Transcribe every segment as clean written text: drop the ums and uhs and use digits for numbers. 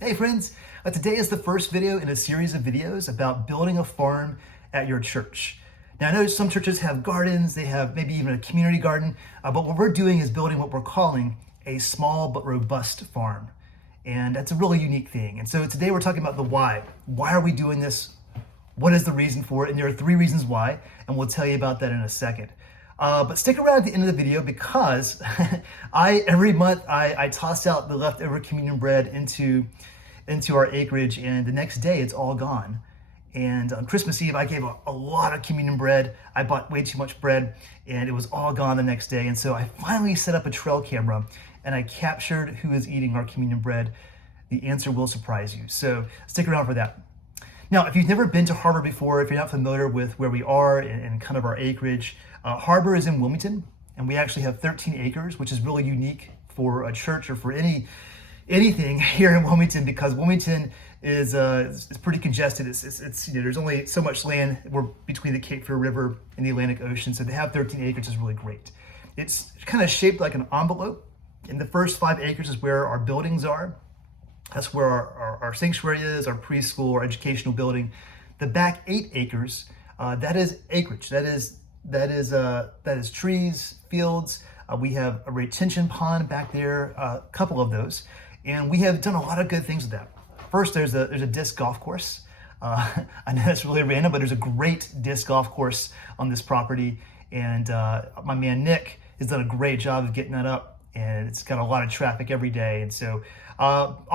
Hey friends, today is the first video in a series of videos about building a farm at your church. Now I know some churches have gardens, they have maybe even a community garden, but what we're doing is building what we're calling a small but robust farm. And that's a really unique thing. And so today we're talking about the why. Why are we doing this? What is the reason for it? And there are 3 reasons why, and we'll tell you about that in a second. But stick around at the end of the video because every month I toss out the leftover communion bread into our acreage, and the next day it's all gone. And on Christmas Eve, I gave a lot of communion bread. I bought way too much bread, and it was all gone the next day. And so I finally set up a trail camera, and I captured who is eating our communion bread. The answer will surprise you, so stick around for that. Now, if you've never been to Harbor before, if you're not familiar with where we are and kind of our acreage, Harbor is in Wilmington, and we actually have 13 acres, which is really unique for a church or for anything here in Wilmington, because Wilmington is it's pretty congested. It's there's only so much land. We're between the Cape Fear River and the Atlantic Ocean, so to have 13 acres is really great. It's kind of shaped like an envelope, and the first 5 acres is where our buildings are. That's where our sanctuary is, our preschool, our educational building. The back 8 acres, that is acreage. That is trees, fields. We have a retention pond back there, a couple of those, and we have done a lot of good things with that. First, there's a disc golf course. I know that's really random, but there's a great disc golf course on this property, and my man Nick has done a great job of getting that up, and it's got a lot of traffic every day. And so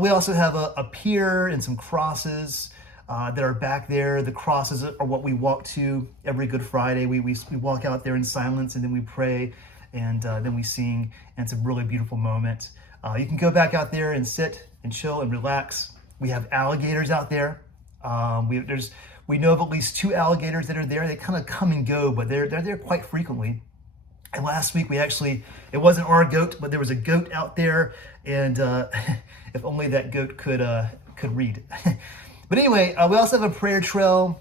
we also have a pier and some crosses that are back there. The crosses are what we walk to every Good Friday. We walk out there in silence, and then we pray, and then we sing, and it's a really beautiful moment. You can go back out there and sit and chill and relax. We have alligators out there. We know of at least 2 alligators that are there. They kind of come and go, but they're there quite frequently. And last week it wasn't our goat, but there was a goat out there, and if only that goat could read. But anyway, we also have a prayer trail,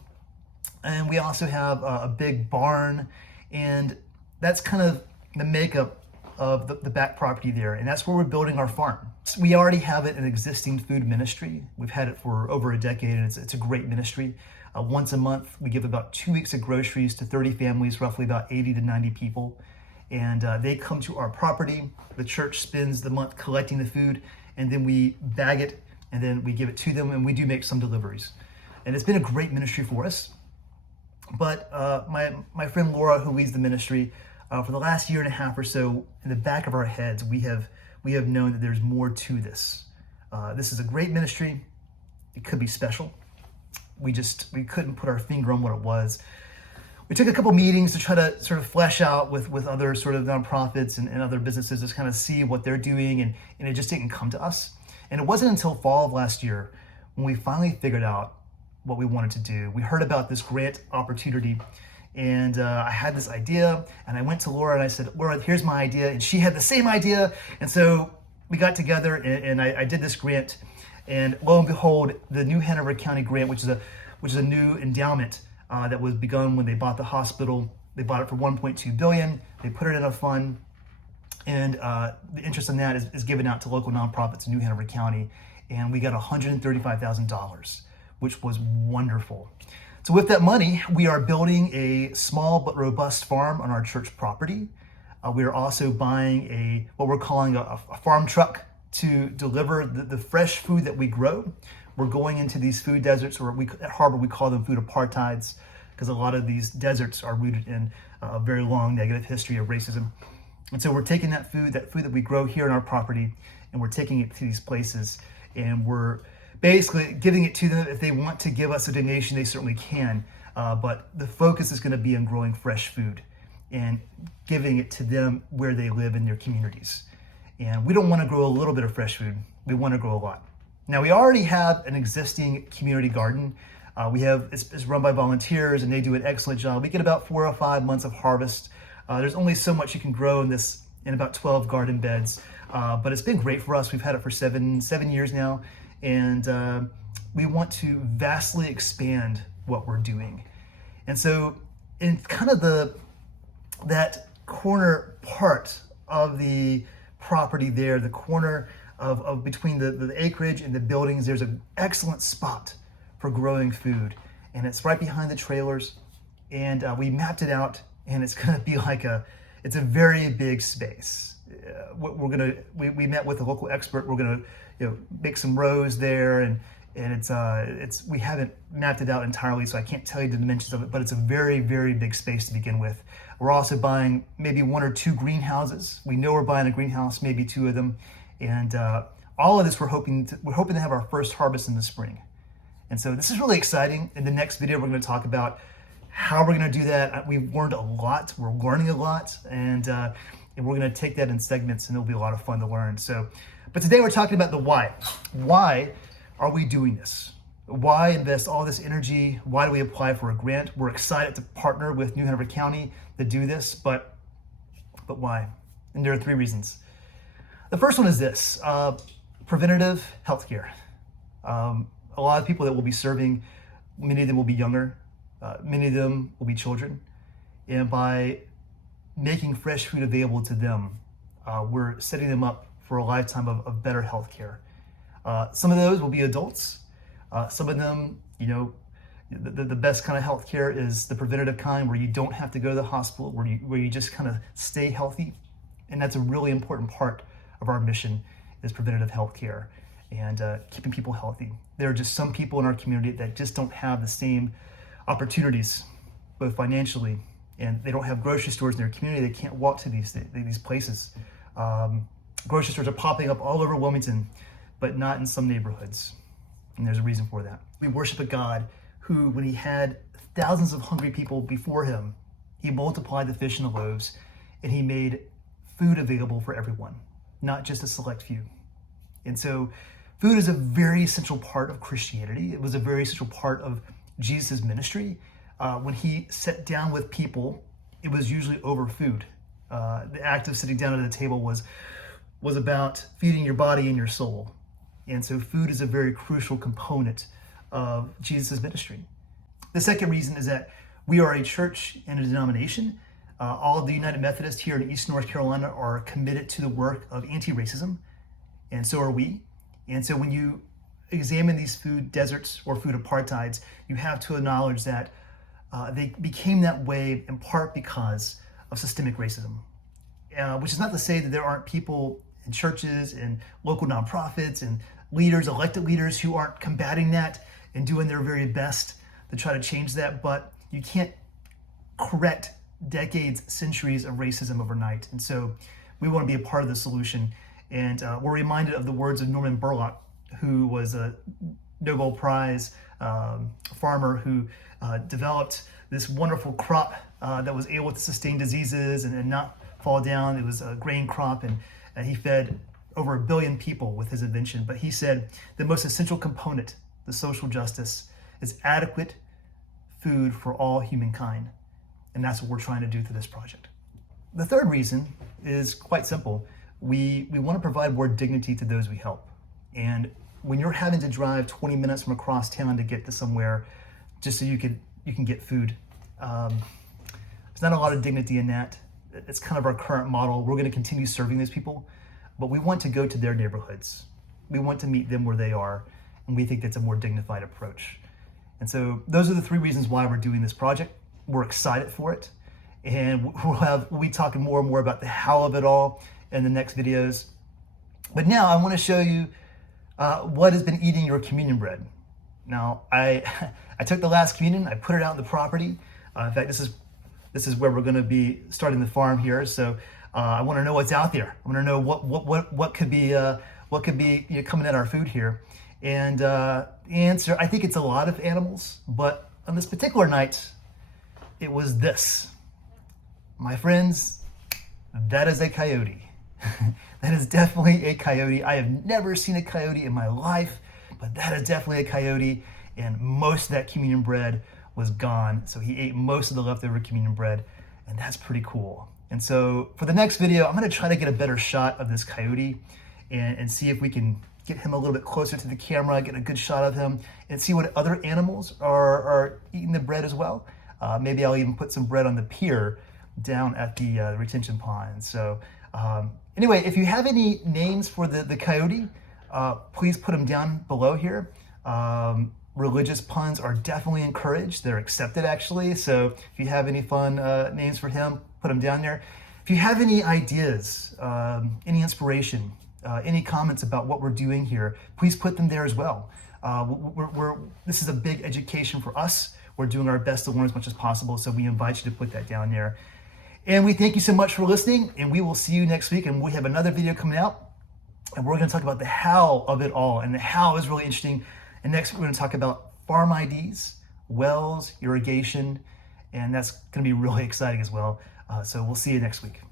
and we also have a big barn, and that's kind of the makeup of the back property there, and that's where we're building our farm. We already have an existing food ministry. We've had it for over a decade, and it's a great ministry. Once a month, we give about 2 weeks of groceries to 30 families, roughly about 80 to 90 people. And they come to our property. The church spends the month collecting the food, and then we bag it, and then we give it to them, and we do make some deliveries. And it's been a great ministry for us. But my friend Laura, who leads the ministry, for the last year and a half or so, in the back of our heads, we have known that there's more to this. This is a great ministry. It could be special. We couldn't put our finger on what it was. We took a couple meetings to try to sort of flesh out with other sort of nonprofits and other businesses to kind of see what they're doing, and it just didn't come to us. And it wasn't until fall of last year when we finally figured out what we wanted to do. We heard about this grant opportunity, and I had this idea, and I went to Laura and I said, Laura, here's my idea, and she had the same idea. And so we got together, and I did this grant, and lo and behold, the New Hanover County grant, which is a new endowment that was begun when they bought the hospital. They bought it for $1.2 billion. They put it in a fund, and the interest in that is given out to local nonprofits in New Hanover County, and we got $135,000, which was wonderful. So with that money, we are building a small but robust farm on our church property. We are also buying what we're calling a farm truck to deliver the fresh food that we grow. We're going into these food deserts, or at Harbor we call them food apartheids, because a lot of these deserts are rooted in a very long negative history of racism. And so we're taking that food that we grow here on our property, and we're taking it to these places, and we're basically giving it to them. If they want to give us a donation, they certainly can. But the focus is going to be on growing fresh food and giving it to them where they live in their communities. And we don't want to grow a little bit of fresh food. We want to grow a lot. Now, we already have an existing community garden. It's run by volunteers, and they do an excellent job. We get about 4 or 5 months of harvest. There's only so much you can grow in about 12 garden beds, but it's been great for us. We've had it for seven years now, and we want to vastly expand what we're doing. And so in kind of that corner part of the property there, the corner of between the acreage and the buildings, there's an excellent spot for growing food. And it's right behind the trailers. And we mapped it out, and it's gonna be it's a very big space. We met with a local expert. We're gonna make some rows there, and we haven't mapped it out entirely, so I can't tell you the dimensions of it, but it's a very, very big space to begin with. We're also buying maybe 1 or 2 greenhouses. We know we're buying a greenhouse, maybe 2 of them, and all of this we're hoping to have our first harvest in the spring. And so this is really exciting. In the next video, we're going to talk about how we're going to do that. We've learned a lot. We're learning a lot, and we're going to take that in segments, and it'll be a lot of fun to learn. But today we're talking about the why. Why are we doing this? Why invest all this energy? Why do we apply for a grant? We're excited to partner with New Hanover County to do this, but why? And there are 3 reasons. The first one is this: preventative healthcare. A lot of people that we'll be serving, many of them will be younger, many of them will be children, and by making fresh food available to them, we're setting them up for a lifetime of better health care. Some of those will be adults. Some of them, the best kind of health care is the preventative kind, where you don't have to go to the hospital, where you just kind of stay healthy. And that's a really important part of our mission, is preventative health care and keeping people healthy. There are just some people in our community that just don't have the same opportunities, both financially, and they don't have grocery stores in their community. They can't walk to these places. Grocery stores are popping up all over Wilmington, but not in some neighborhoods. And there's a reason for that. We worship a God who, when he had thousands of hungry people before him, he multiplied the fish and the loaves, and he made food available for everyone, not just a select few. And so food is a very essential part of Christianity. It was a very essential part of Jesus' ministry. When he sat down with people, it was usually over food. The act of sitting down at the table was about feeding your body and your soul. And so food is a very crucial component of Jesus' ministry. The second reason is that we are a church and a denomination. All of the United Methodists here in East North Carolina are committed to the work of anti-racism, and so are we. And so when you examine these food deserts or food apartheids, you have to acknowledge that they became that way in part because of systemic racism, which is not to say that there aren't people in churches and local nonprofits and leaders, elected leaders, who aren't combating that and doing their very best to try to change that, but you can't correct decades, centuries of racism overnight. And so we want to be a part of the solution. And we're reminded of the words of Norman Borlaug, who was a Nobel Prize farmer who developed this wonderful crop that was able to sustain diseases and not fall down. It was a grain crop, and he fed over 1 billion people with his invention. But he said the most essential component, the social justice, is adequate food for all humankind. And that's what we're trying to do through this project. The third reason is quite simple. We want to provide more dignity to those we help. And when you're having to drive 20 minutes from across town to get to somewhere just so you can get food, there's not a lot of dignity in that. It's kind of our current model. We're going to continue serving those people, but we want to go to their neighborhoods. We want to meet them where they are, and we think that's a more dignified approach. And so those are the 3 reasons why we're doing this project. We're excited for it, and we'll be talking more and more about the how of it all in the next videos. But now I want to show you what has been eating your communion bread. Now, I took the last communion, I put it out on the property. In fact, this is where we're going to be starting the farm here. So I want to know what's out there. I want to know what could be coming at our food here. And the answer, I think it's a lot of animals, but on this particular night, it was this. My friends, that is a coyote. That is definitely a coyote. I have never seen a coyote in my life, but that is definitely a coyote. And most of that communion bread was gone. So he ate most of the leftover communion bread, and that's pretty cool. And so for the next video, I'm gonna try to get a better shot of this coyote and see if we can get him a little bit closer to the camera, get a good shot of him, and see what other animals are eating the bread as well. Maybe I'll even put some bread on the pier down at the retention pond. So Anyway, if you have any names for the coyote, please put them down below here. Religious puns are definitely encouraged. They're accepted, actually. So if you have any fun names for him, put them down there. If you have any ideas, any inspiration, any comments about what we're doing here, please put them there as well. This is a big education for us. We're doing our best to learn as much as possible, so we invite you to put that down there. And we thank you so much for listening, and we will see you next week. And we have another video coming out, and we're going to talk about the how of it all. And the how is really interesting. And next, we're going to talk about farm IDs, wells, irrigation, and that's going to be really exciting as well. So we'll see you next week.